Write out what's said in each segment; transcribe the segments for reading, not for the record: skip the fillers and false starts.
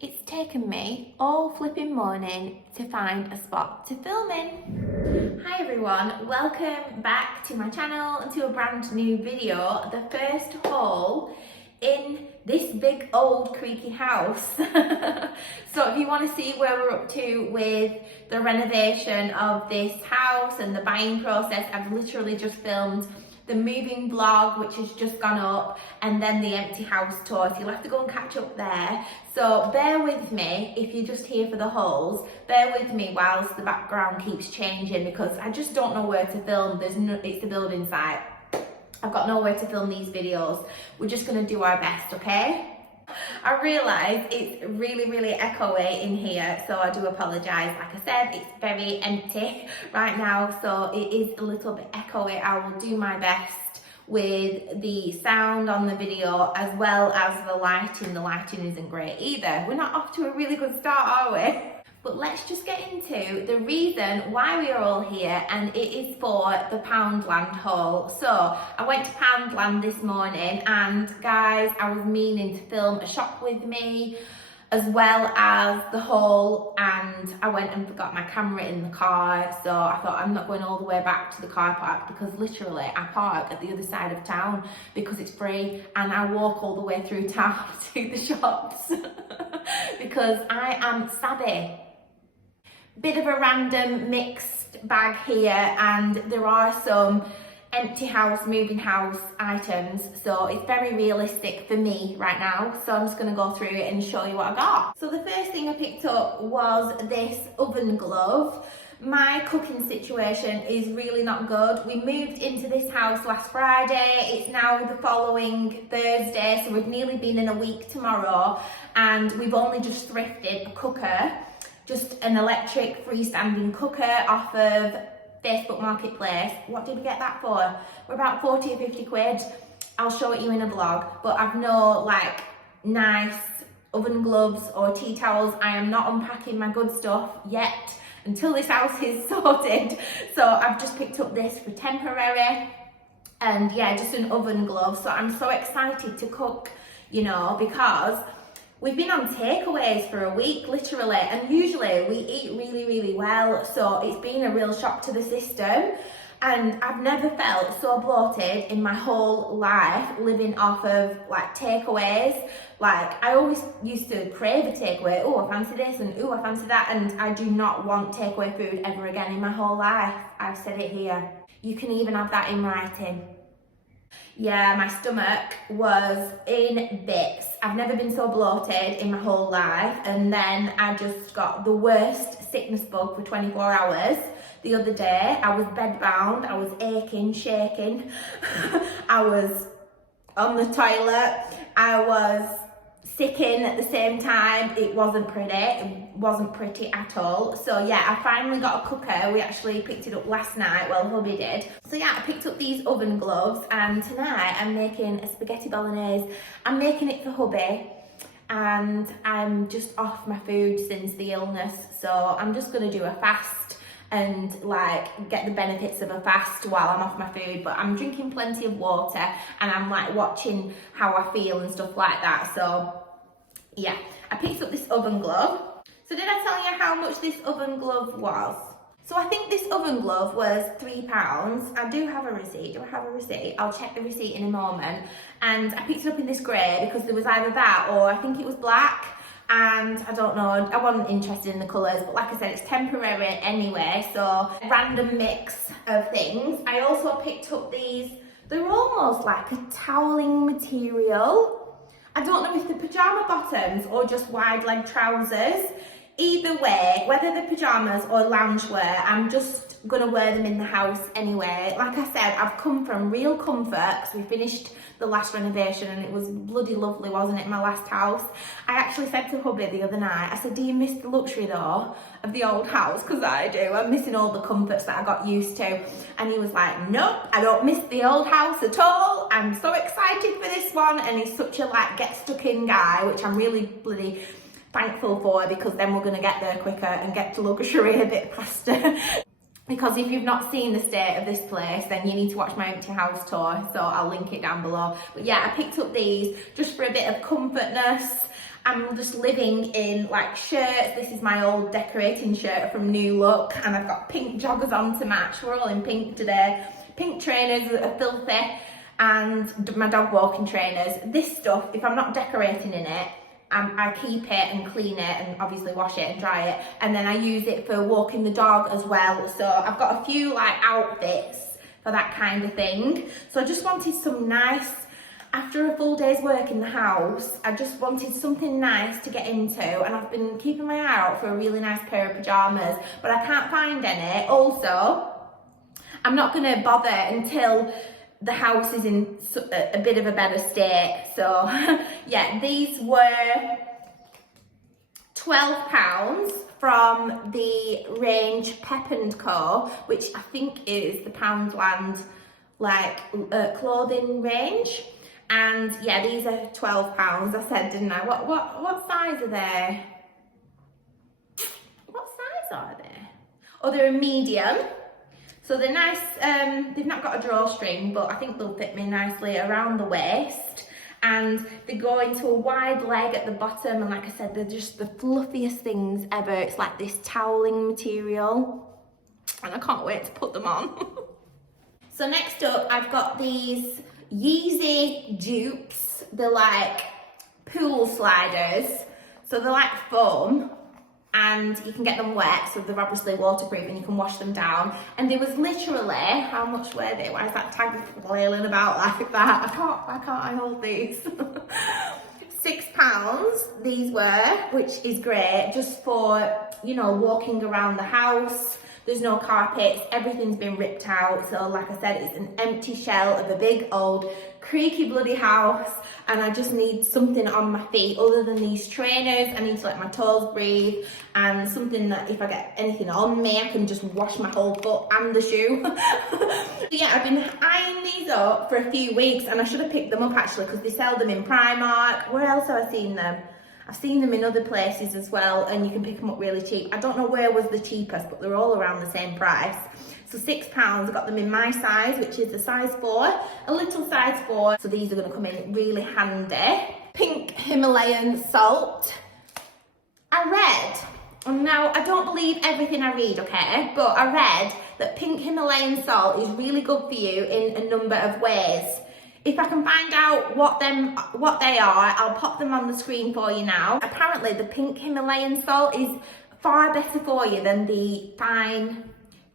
It's taken me all flipping morning to find a spot to film in. Hi everyone, welcome back to my channel and to a brand new video, the first haul in this big old creaky house. So if you want to see where we're up to with the renovation of this house and the buying process, I've literally just filmed the moving vlog, which has just gone up, and then the empty house tour, so you'll have to go and catch up there. So bear with me if you're just here for the hauls, bear with me whilst the background keeps changing because I just don't know where to film. It's the building site. I've got nowhere to film these videos. We're just gonna do our best, okay? I realise it's really echoey in here, so I do apologise. Like I said, it's very empty right now, so it is a little bit echoey. I will do my best with the sound on the video as well as the lighting. The lighting isn't great either. We're not off to a really good start, are we? But let's just get into the reason why we are all here, and it is for the Poundland haul. So I went to Poundland this morning, and guys, I was meaning to film a shop with me as well as the haul, and I went and forgot my camera in the car. So I thought, I'm not going all the way back to the car park because literally I park at the other side of town because it's free, and I walk all the way through town to the shops because I am savvy. Bit of a random mixed bag here, and there are some empty house, moving house items, so it's very realistic for me right now. So I'm just going to go through it and show you what I got. So the first thing I picked up was this oven glove. My cooking situation is really not good. We moved into this house last Friday. It's now the following Thursday, so we've nearly been in a week tomorrow, and we've only just thrifted a cooker. Just an electric freestanding cooker off of Facebook Marketplace. What did we get that for? We're about 40 or 50 quid. I'll show it you in a vlog, but I've no like nice oven gloves or tea towels. I am not unpacking my good stuff yet until this house is sorted. So I've just picked up this for temporary, and yeah, just an oven glove. So I'm so excited to cook, you know, because we've been on takeaways for a week, literally, and usually we eat really well, so it's been a real shock to the system, and I've never felt so bloated in my whole life living off of like takeaways. Like I always used to crave a takeaway. Oh, I fancy this, and oh, I fancy that, and I do not want takeaway food ever again in my whole life. I've said it here. You can even have that in writing. Yeah, my stomach was in bits. I've never been so bloated in my whole life, and then I just got the worst sickness bug for 24 hours. The other day, I was bedbound, I was aching, shaking, I was on the toilet, I was sicking at the same time. It wasn't pretty at all. So yeah, I finally got a cooker. We actually picked it up last night, well hubby did. So yeah, I picked up these oven gloves, and tonight I'm making a spaghetti bolognese. I'm making it for hubby, and I'm just off my food since the illness, so I'm just gonna do a fast and like get the benefits of a fast while I'm off my food. But I'm drinking plenty of water, and I'm like watching how I feel and stuff like that. So yeah, I picked up this oven glove. So did I tell you how much this oven glove was? So I think this oven glove was £3. I do have a receipt. Do I have a receipt? I'll check the receipt in a moment. And I picked it up in this grey because there was either that or I think it was black. And I don't know, I wasn't interested in the colours, but like I said, it's temporary anyway, so random mix of things. I also picked up these, they're almost like a toweling material. I don't know if they're pyjama bottoms or just wide leg trousers. Either way, whether they're pyjamas or loungewear, I'm just gonna wear them in the house anyway. Like I said, I've come from real comfort because we finished the last renovation and it was bloody lovely, wasn't it, my last house. I actually said to hubby the other night, I said, do you miss the luxury though of the old house? Because I do. I'm missing all the comforts that I got used to. And he was like, nope, I don't miss the old house at all. I'm so excited for this one. And he's such a like get stuck in guy, which I'm really bloody thankful for, because then we're going to get there quicker and get to luxury a bit faster. Because if you've not seen the state of this place, then you need to watch my empty house tour, so I'll link it down below. But yeah, I picked up these just for a bit of comfortness, I'm just living in like shirts. This is my old decorating shirt from New Look, and I've got pink joggers on to match. We're all in pink today. Pink trainers that are filthy, and my dog walking trainers. This stuff, if I'm not decorating in it, I keep it and clean it and obviously wash it and dry it, and then I use it for walking the dog as well. So I've got a few like outfits for that kind of thing. So I just wanted some nice, after a full day's work in the house, I just wanted something nice to get into, and I've been keeping my eye out for a really nice pair of pyjamas, but I can't find any. Also, I'm not going to bother until the house is in a bit of a better state. So yeah, these were £12 from the range Pep & Co, which I think is the Poundland like clothing range. And yeah, these are £12, I said, didn't I? What size are they? What size are they? Oh, they're a medium. So they're nice, they've not got a drawstring, but I think they'll fit me nicely around the waist. And they go into a wide leg at the bottom, and like I said, they're just the fluffiest things ever. It's like this toweling material, and I can't wait to put them on. So next up, I've got these Yeezy dupes. They're like pool sliders. So they're like foam, and you can get them wet, so they're obviously waterproof and you can wash them down. And there was literally, how much were they? Why is that tag flailing about like that? Why can't I hold these? £6 these were, which is great, just for, you know, walking around the house. There's no carpets, everything's been ripped out. So like I said, it's an empty shell of a big old creaky bloody house, and I just need something on my feet other than these trainers. I need to let my toes breathe, and something that if I get anything on me, I can just wash my whole foot and the shoe. So yeah, I've been eyeing these up for a few weeks, and I should have picked them up actually, because they sell them in Primark. Where else have I seen them? I've seen them in other places as well, and you can pick them up really cheap. I don't know where was the cheapest, but they're all around the same price. So £6, I got them in my size, which is a size 4, a little size 4. So these are gonna come in really handy. Pink Himalayan salt. I read, and now I don't believe everything I read, okay? But I read that pink Himalayan salt is really good for you in a number of ways. If I can find out what they are, I'll pop them on the screen for you now. Apparently the pink Himalayan salt is far better for you than the fine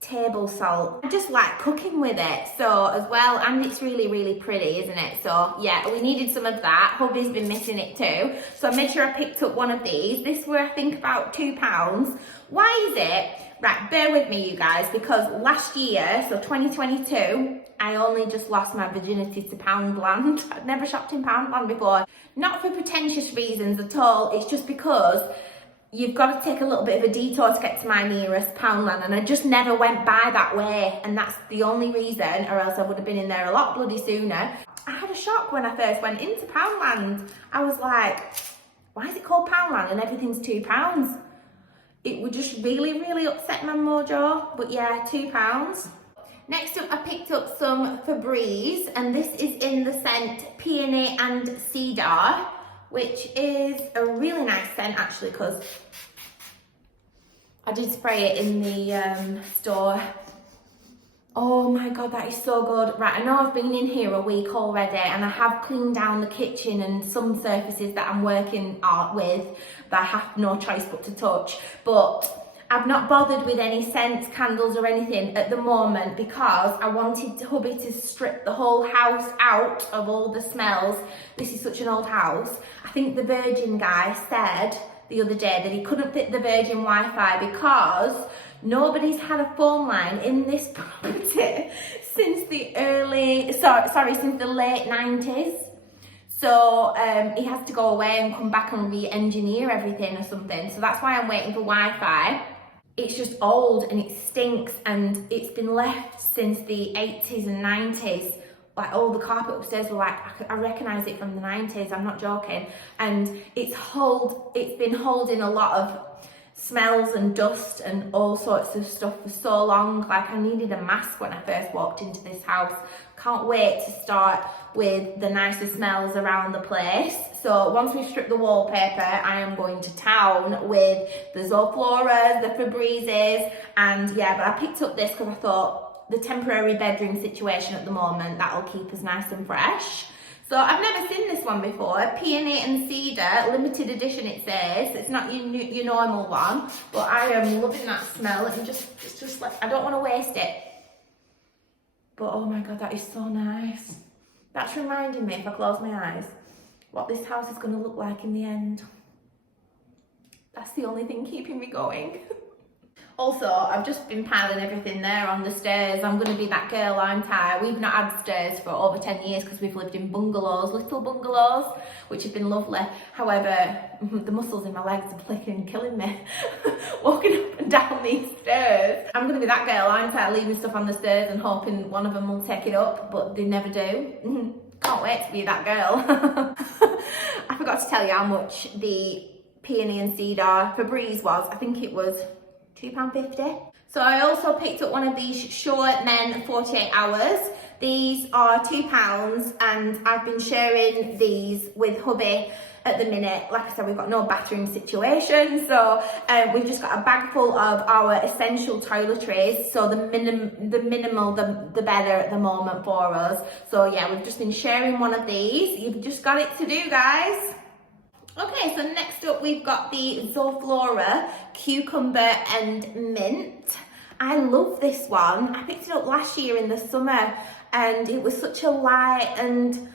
table salt. I just like cooking with it, so as well, and it's really, really pretty, isn't it? So yeah, we needed some of that. Hubby's been missing it too, so I made sure I picked up one of these. This were, I think, about £2. Why is it? Right, bear with me, you guys, because last year, so 2022, I only just lost my virginity to Poundland. I'd never shopped in Poundland before. Not for pretentious reasons at all, it's just because you've got to take a little bit of a detour to get to my nearest Poundland, and I just never went by that way, and that's the only reason, or else I would have been in there a lot bloody sooner. I had a shock when I first went into Poundland. I was like, why is it called Poundland and everything's £2? It would just really, really upset my mojo, but yeah, £2. Next up, I picked up some Febreze, and this is in the scent Peony and Cedar, which is a really nice scent actually, because I did spray it in the store. Oh my god, that is so good. Right, I know I've been in here a week already, and I have cleaned down the kitchen and some surfaces that I'm working with that I have no choice but to touch, but I've not bothered with any scents, candles or anything at the moment, because I wanted hubby to strip the whole house out of all the smells. This is such an old house. I think the Virgin guy said the other day that he couldn't fit the Virgin Wi-Fi because nobody's had a phone line in this property since the since the late 90s. So he has to go away and come back and re-engineer everything or something. So that's why I'm waiting for Wi-Fi. It's just old and it stinks, and it's been left since the 80s and 90s. Like all the carpet upstairs were like, I recognise it from the 90s, I'm not joking. And it's been holding a lot of smells and dust and all sorts of stuff for so long. Like I needed a mask when I first walked into this house. Can't wait to start with the nicer smells around the place. So once we've stripped the wallpaper, I am going to town with the Zofloras, the Febrezes, and yeah, but I picked up this because I thought the temporary bedroom situation at the moment, that'll keep us nice and fresh. So I've never seen this one before, Peony and Cedar, limited edition it says. It's not your normal one, but I am loving that smell. Let me it's just like, I don't want to waste it. But oh my God, that is so nice. That's reminding me, if I close my eyes, what this house is going to look like in the end. That's the only thing keeping me going. Also, I've just been piling everything there on the stairs. I'm going to be that girl, aren't I? We've not had stairs for over 10 years because we've lived in bungalows, little bungalows, which have been lovely. However, the muscles in my legs are flicking and killing me walking up and down these stairs. I'm going to be that girl, aren't I? Leaving stuff on the stairs and hoping one of them will take it up, but they never do. Can't wait to be that girl. I forgot to tell you how much the Peony and Cedar Febreze was. I think it was £2.50. So I also picked up one of these short men 48 hours. These are £2 and I've been sharing these with hubby at the minute. Like I said, we've got no bathroom situation, so we've just got a bag full of our essential toiletries. So the minimal, the better at the moment for us. So yeah, we've just been sharing one of these. You've just got it to do, guys. Okay, so next up we've got the Zoflora Cucumber and Mint. I love this one. I picked it up last year in the summer and it was such a light and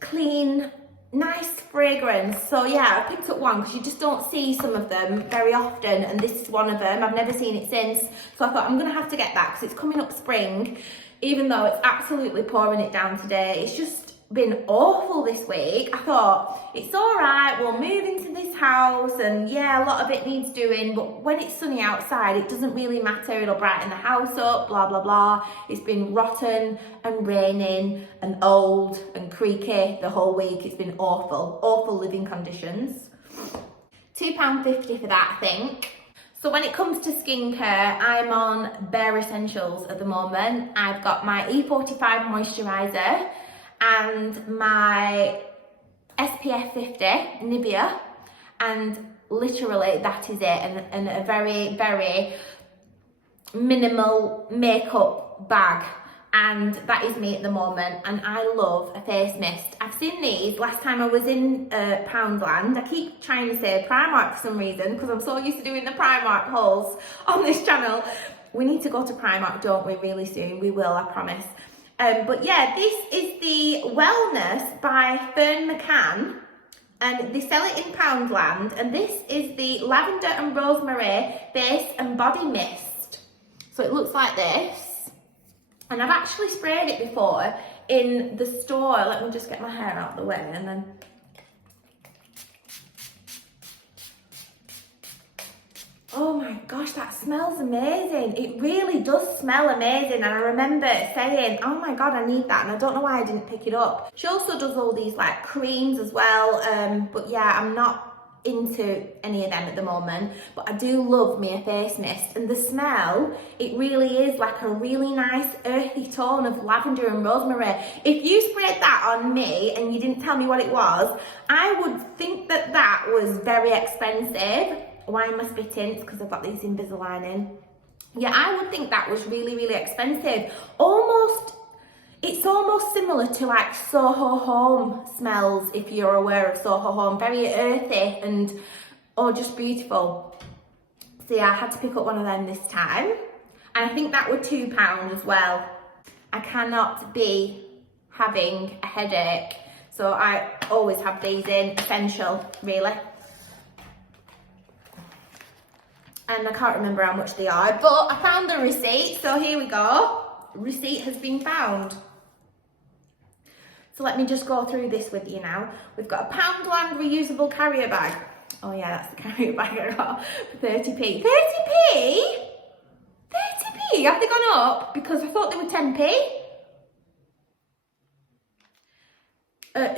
clean, nice fragrance. So yeah, I picked up one because you just don't see some of them very often, and this is one of them. I've never seen it since, so I thought I'm gonna have to get that because it's coming up spring, even though it's absolutely pouring it down today. It's just been awful this week. I thought it's all right, we'll move into this house and yeah, a lot of it needs doing, but when it's sunny outside it doesn't really matter, it'll brighten the house up, blah blah blah. It's been rotten and raining and old and creaky the whole week. It's been awful living conditions. £2.50 for that, I think. So when it comes to skincare, I'm on Bare Essentials at the moment. I've got my E45 moisturiser and my SPF 50 Nivea, and literally that is it, and a very, very minimal makeup bag, and that is me at the moment. And I love a face mist. I've seen these last time I was in Poundland. I keep trying to say Primark for some reason because I'm so used to doing the Primark hauls on this channel. We need to go to Primark, don't we, really soon? We will, I promise. But yeah, this is the Wellness by Fern McCann, and they sell it in Poundland, and this is the Lavender and Rosemary Face and Body Mist. So it looks like this, and I've actually sprayed it before in the store. Let me just get my hair out of the way and then... Oh my gosh, that smells amazing. It really does smell amazing, and I remember saying, oh my God, I need that, and I don't know why I didn't pick it up. She also does all these like creams as well, but yeah, I'm not into any of them at the moment, but I do love me a face mist, and the smell, it really is like a really nice earthy tone of lavender and rosemary. If you sprayed that on me and you didn't tell me what it was, I would think that that was very expensive. Why am I spitting? It's because I've got these Invisalign in. Yeah, I would think that was really, really expensive. It's almost similar to like Soho Home smells, if you're aware of Soho Home. Very earthy and, oh, just beautiful. So yeah, I had to pick up one of them this time. And I think that were £2 as well. I cannot be having a headache, so I always have these in, essential, really. And I can't remember how much they are, but I found the receipt, so here we go. Receipt has been found. So let me just go through this with you now. We've got a Poundland reusable carrier bag. Oh yeah, that's the carrier bag I got for 30p. 30p? 30p? Have they gone up? Because I thought they were 10p.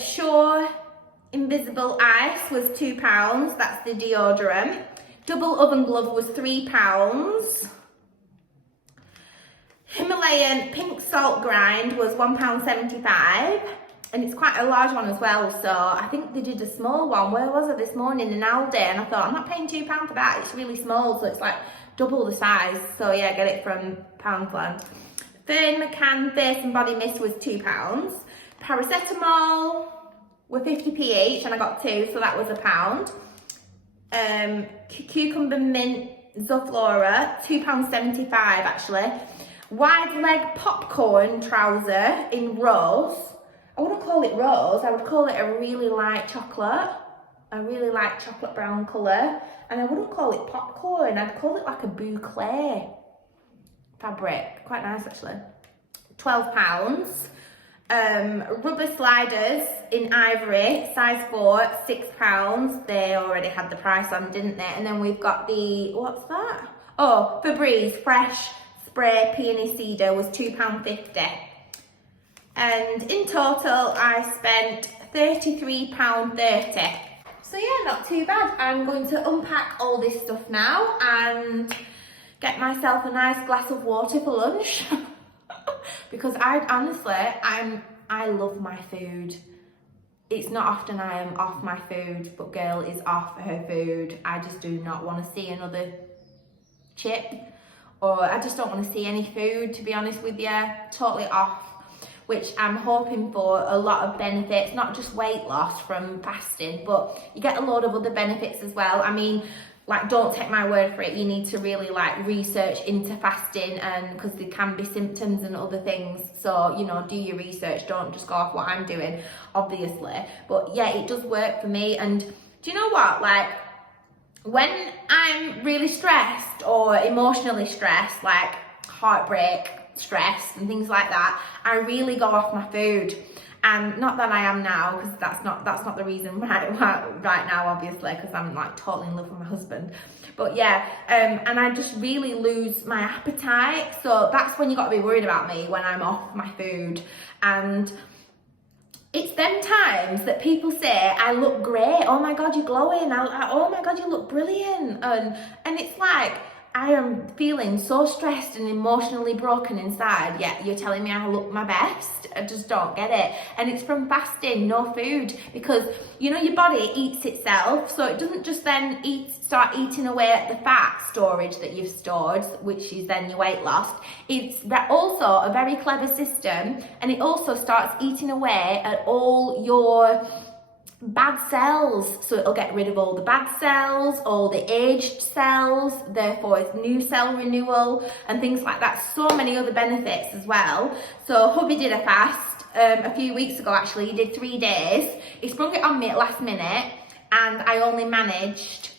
Sure Invisible Ice was £2. That's the deodorant. Double oven glove was £3. Himalayan pink salt grind was £1.75. and it's quite a large one as well, so I think they did a small one. Where was it this morning? In Aldi, and I thought, I'm not paying £2 for that. It's really small, so it's like double the size. So yeah, get it from Poundland. Fern McCann Face and Body Mist was £2. Paracetamol were 50p each, and I got 2, so that was £1. Cucumber Mint Zoflora, £2.75 actually. Wide leg popcorn trouser in rose. I wouldn't call it rose, I would call it a really light chocolate. A really light chocolate brown colour. And I wouldn't call it popcorn, I'd call it like a boucle fabric. Quite nice actually. £12. Rubber sliders in ivory, size 4, £6. They already had the price on, didn't they? And then we've got the, what's that? Oh, Febreze Fresh Spray Peony Cedar was £2.50. And in total, I spent £33.30. So yeah, not too bad. I'm going to unpack all this stuff now and get myself a nice glass of water for lunch. Because I love my food. It's not often I am off my food, but girl is off her food. I just do not want to see another chip, or I just don't want to see any food, to be honest with you. Totally off, which I'm hoping for a lot of benefits, not just weight loss from fasting, but you get a lot of other benefits as well. I mean, like, don't take my word for it, you need to really like research into fasting, and because there can be symptoms and other things, so you know, do your research, don't just go off what I'm doing, obviously. But yeah, it does work for me. And do you know what, like, when I'm really stressed or emotionally stressed, like heartbreak, stress and things like that, I really go off my food. And not that I am now, because that's not the reason right now, obviously, because I'm like totally in love with my husband. But yeah, and I just really lose my appetite. So that's when you got to be worried about me, when I'm off my food. And it's them times that people say I look great. Oh my God, you're glowing. Oh my God, you look brilliant. And it's like, I am feeling so stressed and emotionally broken inside, yet you're telling me I look my best. I just don't get it. And it's from fasting, no food, because you know your body eats itself, so it doesn't just then start eating away at the fat storage that you've stored, which is then your weight loss. It's also a very clever system, and it also starts eating away at all your bad cells. So it'll get rid of all the bad cells, all the aged cells, therefore it's new cell renewal and things like that. So many other benefits as well. So hubby did a fast a few weeks ago, actually. He did 3 days. He sprung it on me at last minute, and I only managed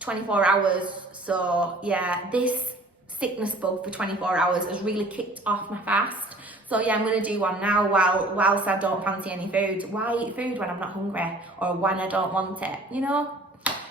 24 hours. So yeah, this sickness bug for 24 hours has really kicked off my fast. So yeah, I'm going to do one now whilst I don't fancy any food. Why eat food when I'm not hungry, or when I don't want it, you know?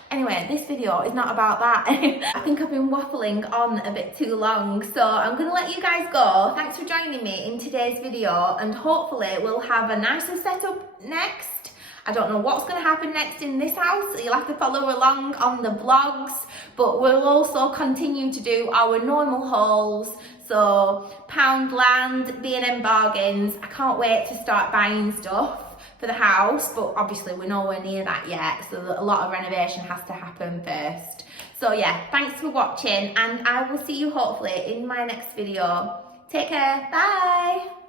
Anyway, this video is not about that. I think I've been waffling on a bit too long, so I'm going to let you guys go. Thanks for joining me in today's video, and hopefully we'll have a nicer setup next. I don't know what's going to happen next in this house, so you'll have to follow along on the vlogs, but we'll also continue to do our normal hauls. So Poundland, B&M bargains. I can't wait to start buying stuff for the house, but obviously we're nowhere near that yet, so a lot of renovation has to happen first. So yeah, thanks for watching, and I will see you hopefully in my next video. Take care, bye!